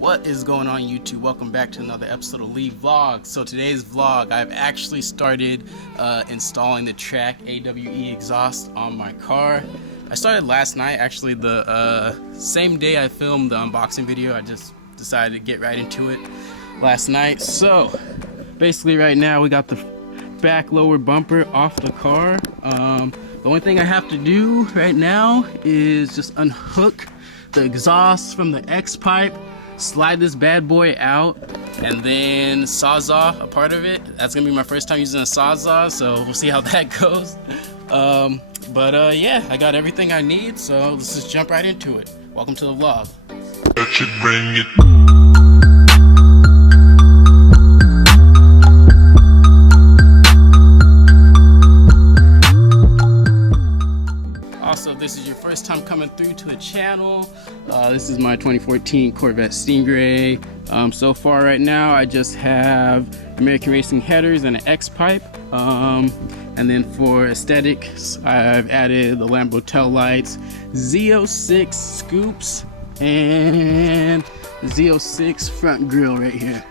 What is going on, YouTube? Welcome back to another episode of Lee Vlog. So today's vlog, I've actually started installing the track AWE exhaust on my car. I started last night, actually the same day I filmed the unboxing video. I just decided to get right into it last night. So basically right now we got the back lower bumper off the car. The only thing I have to do right now is just unhook the exhaust from the X pipe, slide this bad boy out, and then sawzall a part of it. That's gonna be my first time using a sawzall, so we'll see how that goes. Yeah, I got everything I need, so let's just jump right into it. Welcome to the vlog. That should bring it. Also, if this is your first time coming through to the channel, this is my 2014 Corvette Stingray. So far right now, I just have American Racing headers and an X pipe. And then for aesthetics, I've added the Lambo tail lights, Z06 scoops, and Z06 front grille right here.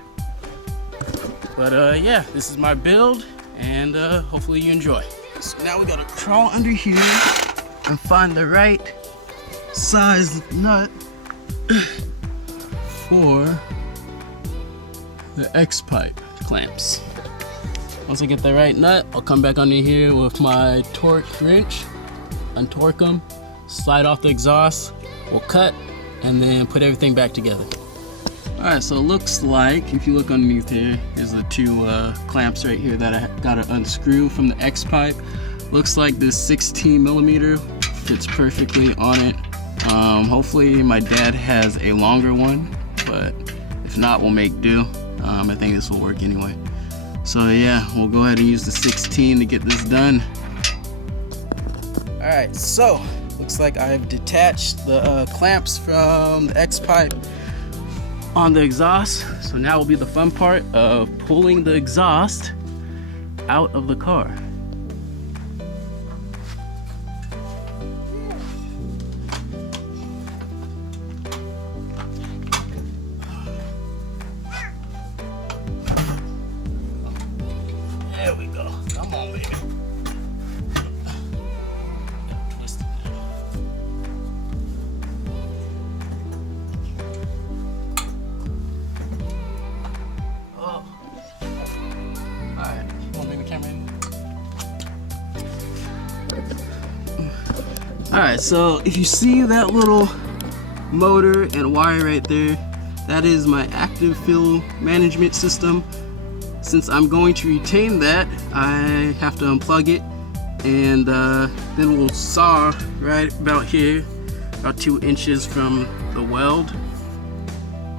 But yeah, this is my build, and hopefully you enjoy. So now we gotta crawl under here and find the right size nut for the X pipe clamps. Once I get the right nut, I'll come back under here with my torque wrench, untorque them, slide off the exhaust, we'll cut, and then put everything back together. Alright, so it looks like, if you look underneath here, here's the two clamps right here that I gotta unscrew from the X pipe. Looks like this 16 millimeter fits perfectly on it. Hopefully my dad has a longer one, but if not, we'll make do. I think this will work anyway. So yeah, we'll go ahead and use the 16 to get this done. Alright, so looks like I've detached the clamps from the X pipe on the exhaust. So now will be the fun part of pulling the exhaust out of the car. There we go. Come on, baby. Twist it now. Oh. Alright. You want to bring the camera in? Alright, so if you see that little motor and wire right there, that is my active fuel management system. Since I'm going to retain that, I have to unplug it, and then we'll saw right about here, about 2 inches from the weld,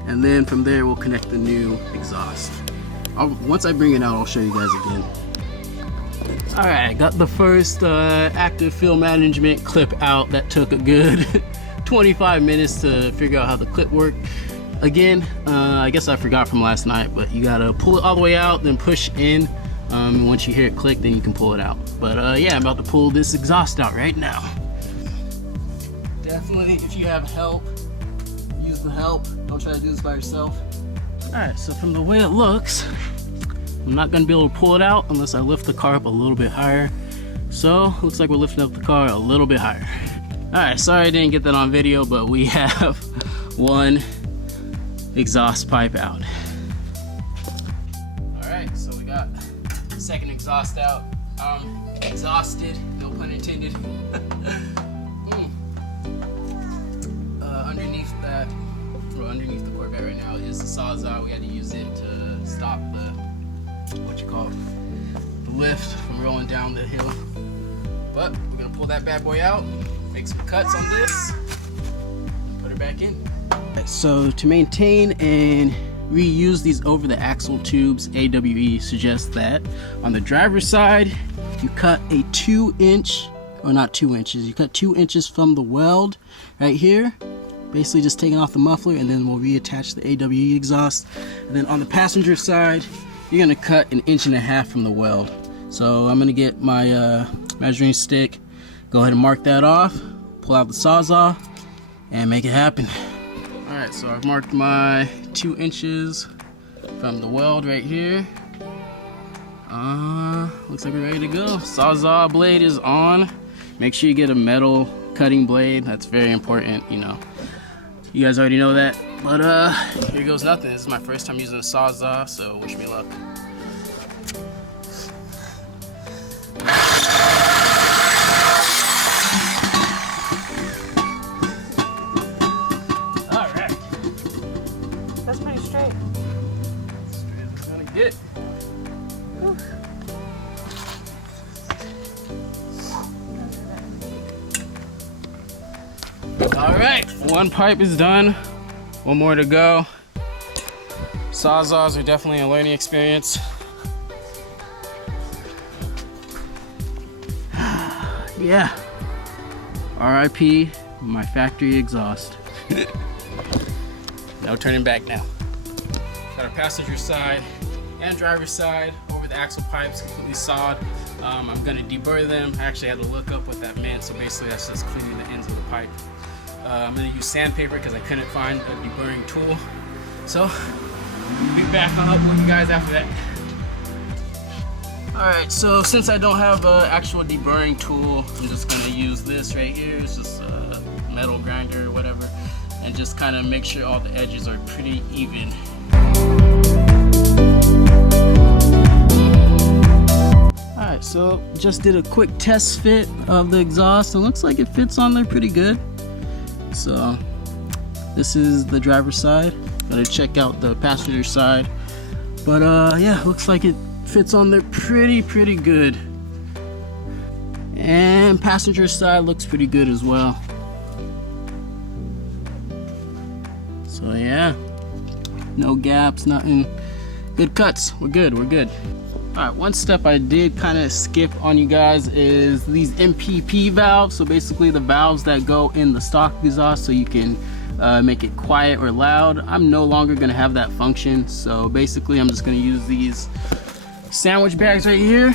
and then from there we'll connect the new exhaust. Once I bring it out, I'll show you guys again. Alright, got the first active fuel management clip out. That took a good 25 minutes to figure out how the clip worked. Again, I guess I forgot from last night, but you gotta pull it all the way out, then push in. And once you hear it click, then you can pull it out. But yeah, I'm about to pull this exhaust out right now. Definitely, if you have help, use the help. Don't try to do this by yourself. Alright, so from the way it looks, I'm not gonna be able to pull it out unless I lift the car up a little bit higher. So, looks like we're lifting up the car a little bit higher. Alright, sorry I didn't get that on video, but we have one exhaust pipe out. Alright, so we got the second exhaust out. Exhausted, no pun intended. Underneath that, or underneath the Corvette right now is the sawzall. We had to use it to stop the, the lift from rolling down the hill. But we're gonna pull that bad boy out, make some cuts on this, and put it back in. So to maintain and reuse these over the axle tubes, AWE suggests that on the driver's side you cut a 2 inch, or not 2 inches, you cut 2 inches from the weld right here, basically just taking off the muffler, and then we'll reattach the AWE exhaust. And then on the passenger side, you're gonna cut 1.5 inches from the weld. So I'm gonna get my measuring stick, go ahead and mark that off, pull out the sawzall, and make it happen. Alright, Alright, so I've marked my 2 inches from the weld right here. Looks like we're ready to go. Sawzall blade is on. Make sure you get a metal cutting blade. That's very important, you know. You guys already know that. But here goes nothing. This is my first time using a Sawzall, so wish me luck. Alright. That's pretty straight. Straight as it's gonna get. Whew. Alright, 1 pipe is done. 1 more to go. Sawzalls are definitely a learning experience. Yeah. RIP my factory exhaust. No turning back now. Got our passenger side and driver's side over the axle pipes completely sawed. I'm gonna deburr them. I actually had to look up what that meant, so basically that's just cleaning the ends of the pipe. I'm gonna use sandpaper because I couldn't find a deburring tool. So, we'll be back on up with you guys after that. Alright, so since I don't have an actual deburring tool, I'm just gonna use this right here. It's just a metal grinder or whatever, and just kind of make sure all the edges are pretty even. Alright, so just did a quick test fit of the exhaust. It looks like it fits on there pretty good. So this is the driver's side. Gotta check out the passenger side. But yeah, looks like it fits on there pretty good. And passenger side looks pretty good as well. So yeah, no gaps, nothing. Good cuts. We're good. Alright, one step I did kind of skip on you guys is these MPP valves. So basically the valves that go in the stock exhaust so you can make it quiet or loud. I'm no longer going to have that function. So basically I'm just going to use these sandwich bags right here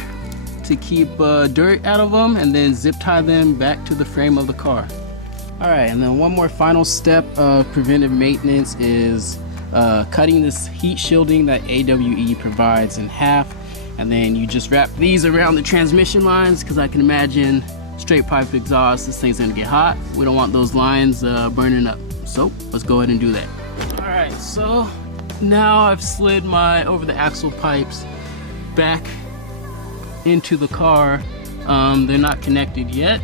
to keep dirt out of them, and then zip tie them back to the frame of the car. Alright, and then one more final step of preventive maintenance is cutting this heat shielding that AWE provides in half. And then you just wrap these around the transmission lines, because I can imagine straight pipe exhaust, this thing's gonna get hot. We don't want those lines burning up. So let's go ahead and do that. All right, so now I've slid my over the axle pipes back into the car. They're not connected yet.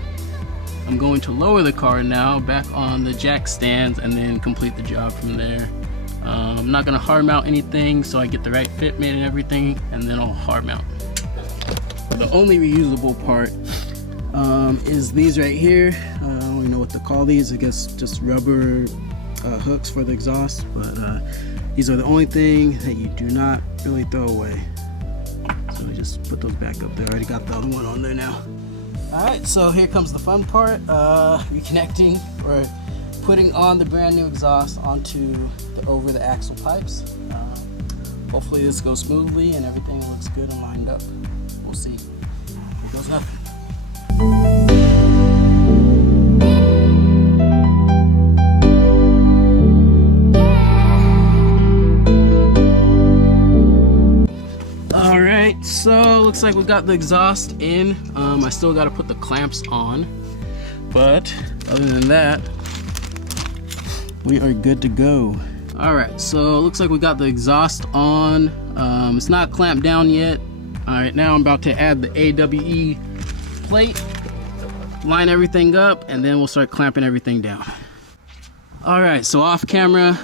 I'm going to lower the car now back on the jack stands and then complete the job from there. I'm not going to hard mount anything so I get the right fitment and everything, and then I'll hard mount. The only reusable part is these right here. I don't even know what to call these. I guess just rubber hooks for the exhaust, but these are the only thing that you do not really throw away. So I just put those back up there. I already got the other one on there now. Alright, so here comes the fun part, reconnecting or putting on the brand new exhaust onto the over the axle pipes. Hopefully this goes smoothly and everything looks good and lined up. We'll see. Here goes nothing. Alright, so looks like we got the exhaust in. I still got to put the clamps on, but other than that, we are good to go. Alright, so it looks like we got the exhaust on. It's not clamped down yet. Alright, now I'm about to add the AWE plate, line everything up, and then we'll start clamping everything down. Alright, so off camera,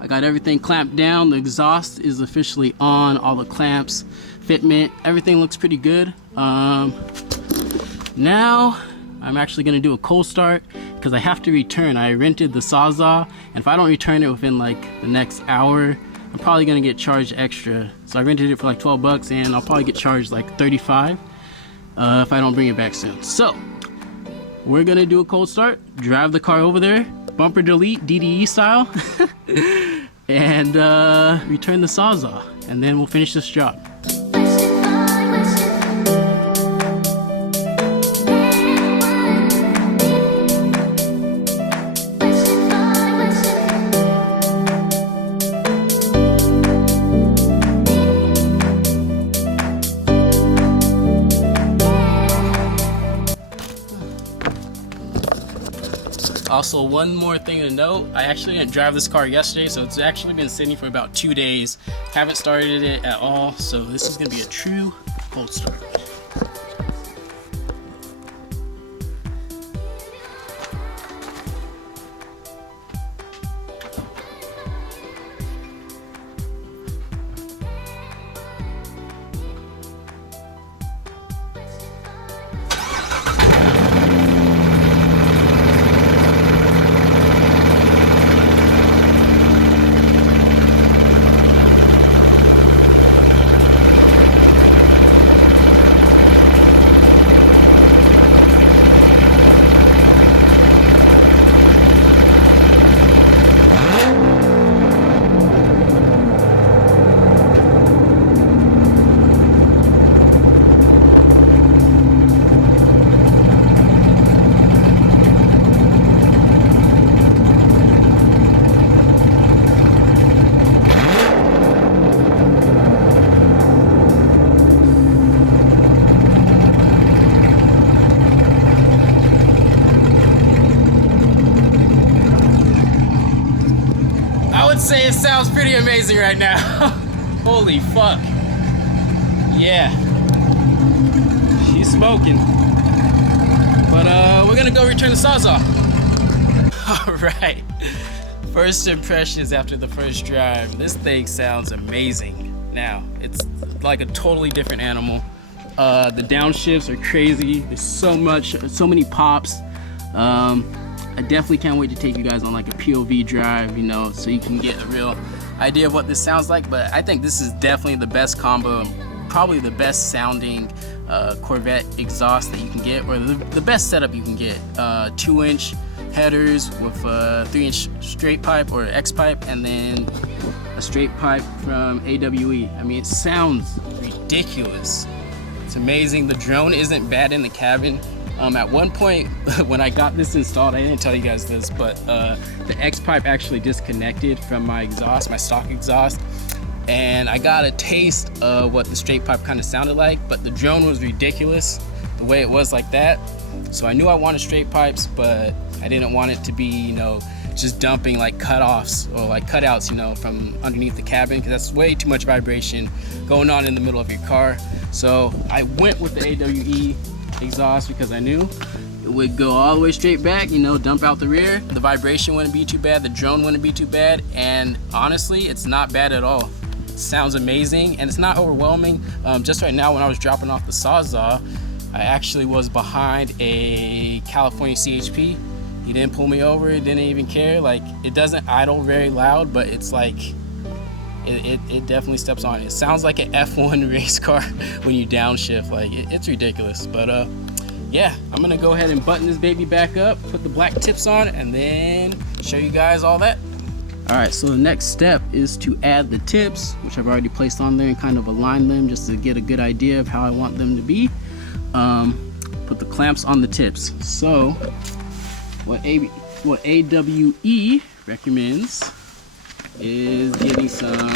I got everything clamped down. The exhaust is officially on, all the clamps, fitment, everything looks pretty good. Now I'm actually gonna do a cold start because I have to return. I rented the Sawzall, and if I don't return it within like the next hour, I'm probably gonna get charged extra. So I rented it for like 12 bucks, and I'll probably get charged like 35 if I don't bring it back soon. So we're gonna do a cold start, drive the car over there, bumper delete DDE style, and return the Sawzall, and then we'll finish this job. Also, one more thing to note, I actually didn't drive this car yesterday, so it's actually been sitting for about 2 days. Haven't started it at all, so this is gonna be a true cold start. Say it sounds pretty amazing right now. Holy fuck. Yeah. She's smoking. But we're gonna go return the Sawzall. Alright. First impressions after the first drive. This thing sounds amazing. Now, it's like a totally different animal. The downshifts are crazy. There's so many pops. I definitely can't wait to take you guys on like a POV drive, you know, so you can get a real idea of what this sounds like. But I think this is definitely the best combo, probably the best sounding Corvette exhaust that you can get, or the best setup you can get. 2-inch headers with a 3-inch straight pipe or X pipe, and then a straight pipe from AWE. I mean, it sounds ridiculous. It's amazing. The drone isn't bad in the cabin. At one point when I got this installed, I didn't tell you guys this, but the X pipe actually disconnected from my exhaust, my stock exhaust, and I got a taste of what the straight pipe kind of sounded like, but the drone was ridiculous the way it was like that. So I knew I wanted straight pipes, but I didn't want it to be, you know, just dumping like cutoffs or like cutouts, you know, from underneath the cabin, because that's way too much vibration going on in the middle of your car. So I went with the AWE exhaust because I knew it would go all the way straight back, you know, dump out the rear. The vibration wouldn't be too bad, the drone wouldn't be too bad, and honestly, it's not bad at all. It sounds amazing, and it's not overwhelming. Just right now when I was dropping off the Sawzall, I actually was behind a California CHP. He didn't pull me over, he didn't even care. Like, it doesn't idle very loud, but it's like, it definitely steps on it. It sounds like an F1 race car when you downshift. Like, it's ridiculous. But yeah, I'm gonna go ahead and button this baby back up, put the black tips on, and then show you guys all that. All right, so the next step is to add the tips, which I've already placed on there, and kind of align them just to get a good idea of how I want them to be. Put the clamps on the tips. So what AWE recommends is getting some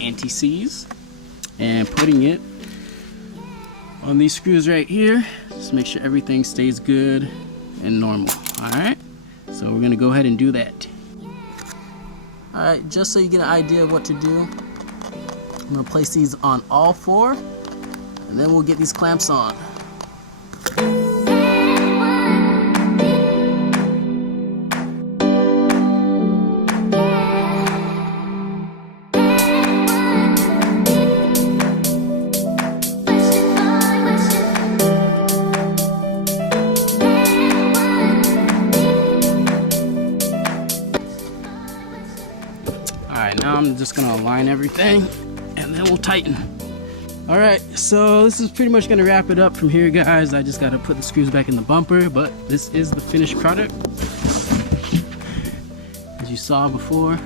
anti-seize and putting it on these screws right here, just make sure everything stays good and normal. All right, so we're gonna go ahead and do that. All right, just so you get an idea of what to do, I'm gonna place these on all 4, and then we'll get these clamps on. Now I'm just gonna align everything and then we'll tighten. All right, so this is pretty much gonna wrap it up from here, guys. I just gotta put the screws back in the bumper, but this is the finished product. As you saw before.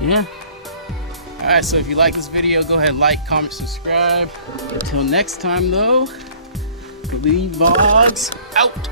Yeah. All right, so if you like this video, go ahead, like, comment, subscribe. Until next time though, Believe Vlogs out.